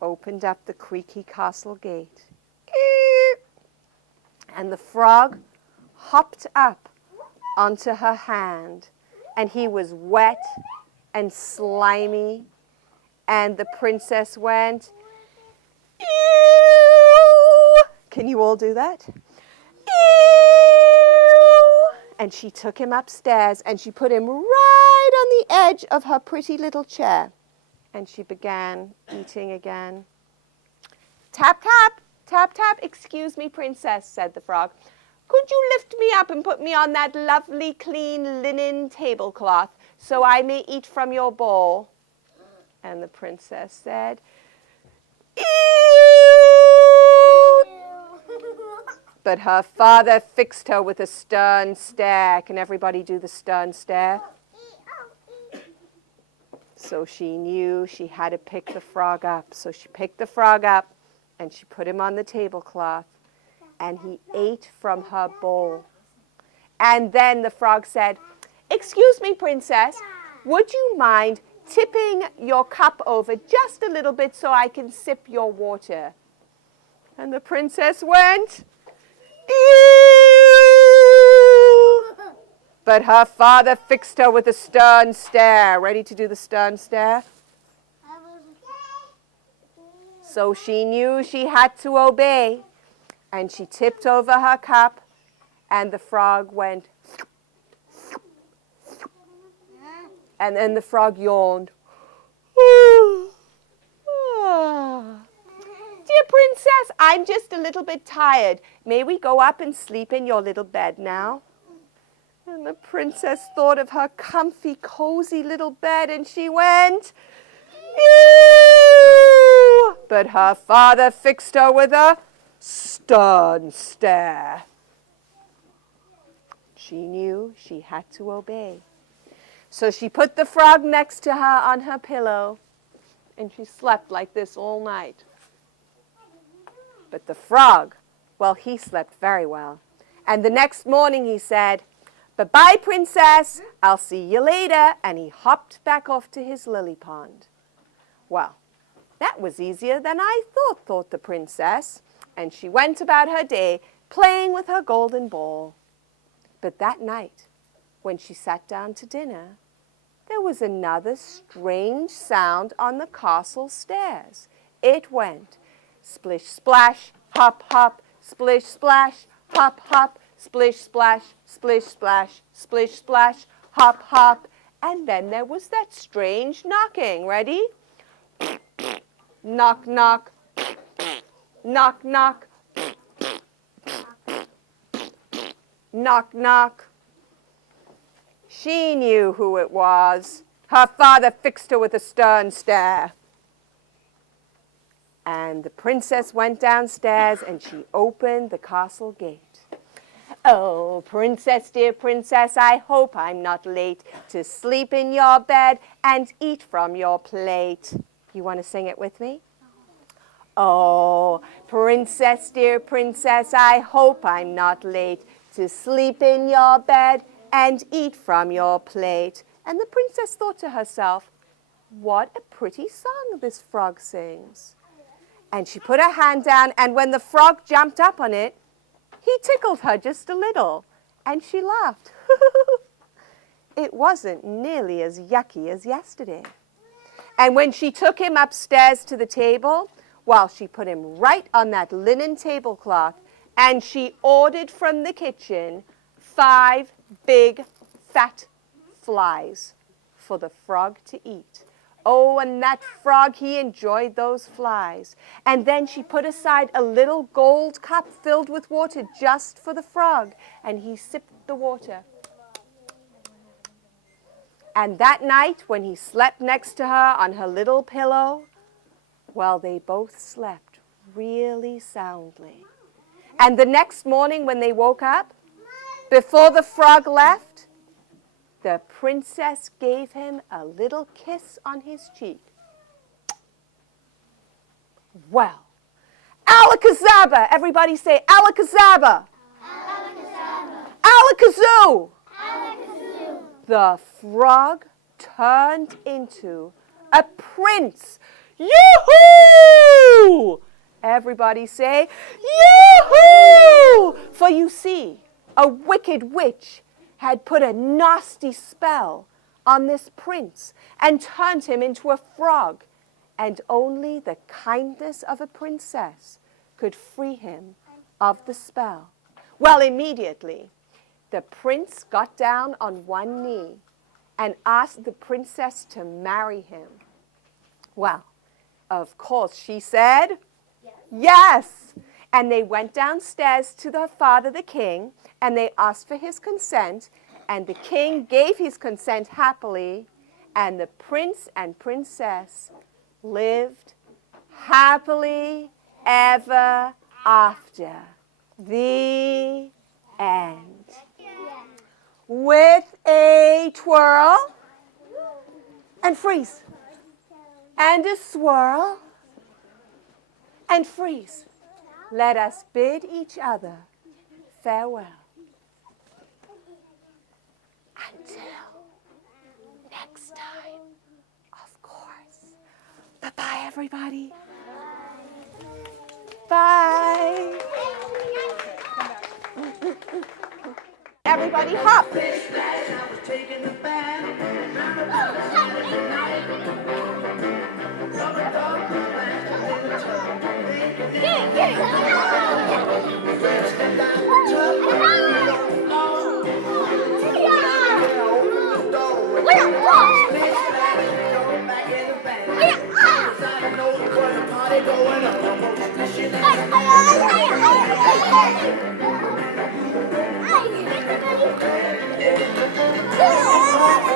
opened up the creaky castle gate. And the frog hopped up onto her hand, and he was wet and slimy, and the princess went, ew! Can you all do that? Ew! And she took him upstairs, and she put him right on the edge of her pretty little chair, and she began eating again. Tap, tap, tap, tap. Excuse me, princess, said the frog. Could you lift me up and put me on that lovely, clean linen tablecloth so I may eat from your bowl? And the princess said, ew! But her father fixed her with a stern stare. Can everybody do the stern stare? So she knew she had to pick the frog up. So she picked the frog up and she put him on the tablecloth, and he ate from her bowl. And then the frog said, excuse me, princess, would you mind tipping your cup over just a little bit so I can sip your water? And the princess went, ew! But her father fixed her with a stern stare. Ready to do the stern stare? So she knew she had to obey, and she tipped over her cup, and the frog went, and then the frog yawned. Dear princess, I'm just a little bit tired. May we go up and sleep in your little bed now? And the princess thought of her comfy, cozy little bed, and she went, ew! But her father fixed her with a stern stare. She knew she had to obey. So she put the frog next to her on her pillow, and she slept like this all night. But the frog, well, he slept very well. And the next morning he said, bye-bye, princess, I'll see you later. And he hopped back off to his lily pond. Well, that was easier than I thought the princess. And she went about her day playing with her golden ball. But that night, when she sat down to dinner, there was another strange sound on the castle stairs. It went, splish, splash, hop, hop, splish, splash, hop, hop, splish, splash, splish, splash, splish, splash, hop, hop. And then there was that strange knocking. Ready? Knock, knock, knock, knock, knock, knock. She knew who it was. Her father fixed her with a stern stare. And the princess went downstairs and she opened the castle gate. Oh, princess, dear princess, I hope I'm not late to sleep in your bed and eat from your plate. You want to sing it with me? Oh, princess, dear princess, I hope I'm not late to sleep in your bed and eat from your plate. And the princess thought to herself, what a pretty song this frog sings. And she put her hand down, and when the frog jumped up on it, he tickled her just a little, and she laughed. It wasn't nearly as yucky as yesterday. And when she took him upstairs to the table, well, she put him right on that linen tablecloth, and she ordered from the kitchen 5 big, fat flies for the frog to eat. Oh, and that frog, he enjoyed those flies. And then she put aside a little gold cup filled with water just for the frog, and he sipped the water. And that night, when he slept next to her on her little pillow, well, they both slept really soundly. And the next morning when they woke up, before the frog left, the princess gave him a little kiss on his cheek. Well, alakazaba! Everybody say alakazaba! Alakazaba! Alakazoo! Alakazoo! The frog turned into a prince. Yoo-hoo! everybody say, Yoo-hoo! For you see, a wicked witch had put a nasty spell on this prince and turned him into a frog, and only the kindness of a princess could free him of the spell. Well, immediately, the prince got down on one knee and asked the princess to marry him. Well, of course, she said, yes. And they went downstairs to the father, the king, and they asked for his consent, and the king gave his consent happily, and the prince and princess lived happily ever after. The end. With a twirl and freeze and a swirl and freeze, let us bid each other farewell. Until next time, of course. Bye-bye, everybody. Bye. Everybody hop. Hey!